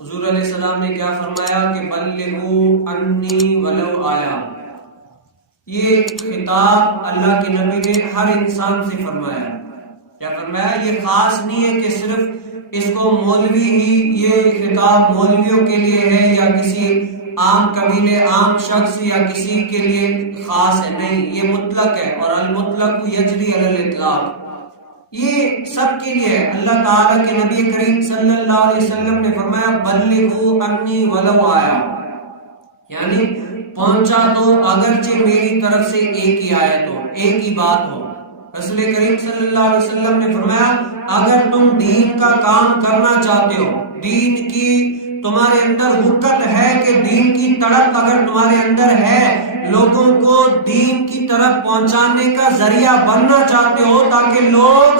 حضور علیہ السلام نے کیا فرمایا کہ بلغوا انی ولو آیا. یہ خطاب اللہ کے نبی نے ہر انسان سے فرمایا. کیا فرمایا؟ یہ خاص نہیں ہے کہ صرف اس کو مولوی ہی، یہ خطاب مولویوں کے لیے ہے یا کسی عام قبیلے، عام شخص یا کسی کے لیے خاص ہے. نہیں، یہ مطلق ہے، اور المطلق یجری علی الاطلاق. یہ سب کے لیے ہے. اللہ تعالیٰ کے نبی کریم صلی اللہ علیہ وسلم نے فرمایا بلغوا انی ولو آیا، یعنی پہنچا دو اگرچہ میری طرف سے ایک ہی آیت ہو، ایک ہی بات ہو. رسول کریم صلی اللہ علیہ وسلم نے فرمایا اگر تم دین کا کام کرنا چاہتے ہو، دین کی تمہارے اندر حکت ہے کہ دین کی تڑپ اگر تمہارے اندر ہے، لوگوں کو دین کی طرف پہنچانے کا ذریعہ بننا چاہتے ہو تاکہ لوگ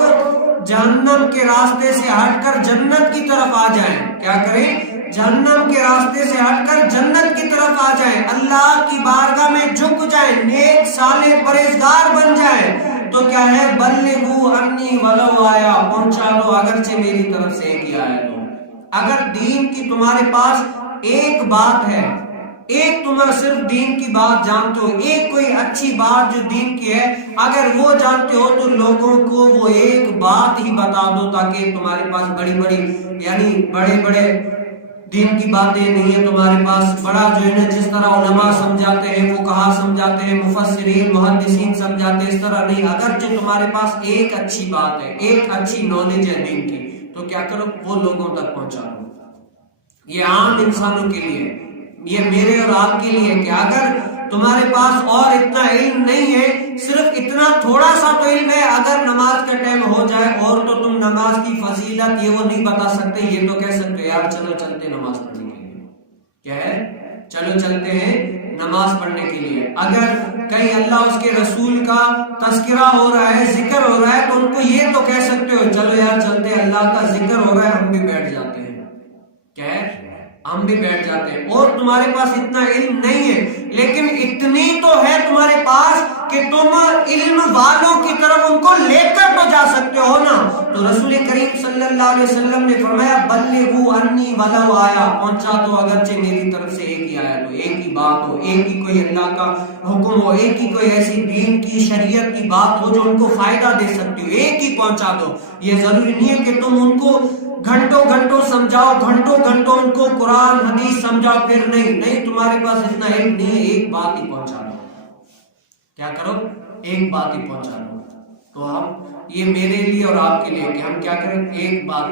جہنم کے راستے سے ہٹ کر جنت کی طرف آ جائیں. کیا کریں؟ جہنم کے راستے سے ہٹ کر جنت کی طرف آ جائیں، اللہ کی بارگاہ میں جھک جائیں، نیک صالح پرہیزگار بن جائیں. تو کیا ہے؟ بلغوا انی ولو آیا، پہنچا دو اگرچہ میری طرف سے ایک ہی آیت ہو. اگر دین کی تمہارے پاس ایک بات ہے، ایک تم صرف دین کی بات جانتے ہو، ایک کوئی اچھی بات جو دین کی ہے اگر وہ جانتے ہو تو لوگوں کو وہ ایک بات ہی بتا دو تاکہ تمہارے پاس بڑی بڑی یعنی بڑے بڑے دین کی باتیں نہیں ہے تمہارے پاس. بڑا جو ہے نا جس طرح علماء سمجھاتے ہیں، فقہاء سمجھاتے ہیں، مفسرین محدثین سمجھاتے ہیں، اس طرح نہیں. اگرچہ تمہارے پاس ایک اچھی بات ہے، ایک اچھی نالج ہے دین کی، تو کیا کرو؟ وہ لوگوں تک پہنچا دو. یہ عام انسانوں کے لیے، یہ میرے اور آپ کے لیے کہ اگر تمہارے پاس اور اتنا علم نہیں ہے، صرف اتنا تھوڑا سا تو علم ہے، اگر نماز کا ٹائم ہو جائے اور تو تم نماز کی فضیلت یہ وہ نہیں بتا سکتے، یہ تو کہہ سکتے یار چلو چلتے نماز پڑھنے کے لیے. کیا ہے؟ چلو چلتے ہیں نماز پڑھنے کے لیے. اگر کہیں اللہ اس کے رسول کا تذکرہ ہو رہا ہے، ذکر ہو رہا ہے، تو ان کو یہ تو کہہ سکتے ہو چلو یار چلتے ہیں، اللہ کا ذکر ہو رہا ہے، ہم بھی بیٹھ جاتے ہیں. کیا ہے؟ ہم بھی بیٹھ جاتے ہیں. اور تمہارے پاس اتنا علم نہیں ہے لیکن اتنی تو ہے تمہارے پاس کہ تم علم والوں کی طرف ان کو لے کر تو جا سکتے ہو نا. تو رسول کریم صلی اللہ علیہ وسلم نے فرمایا بلغوا انی ولو آیا، پہنچا دو اگرچہ میری طرف سے ایک ہی آیت ہو، ایک ہی بات ہو، ایک ہی کوئی اللہ کا حکم ہو، ایک ہی کوئی ایسی دین کی شریعت کی بات ہو جو ان کو فائدہ دے سکتی ہو، ایک ہی پہنچا دو. یہ ضروری نہیں ہے کہ تم ان کو گھنٹوں گھنٹوں سمجھاؤ، گھنٹوں گھنٹوں ان کو قرآن حدیث سمجھاؤ، پھر نہیں تمہارے پاس اتنا علم نہیں ہے، ایک بات ہی پہنچا دو. کیا کرو؟ ایک بات ہی پہنچا دو. تو ہم یہ میرے لیے اور آپ کے لیے کہ ہم کیا کریں؟ ایک بات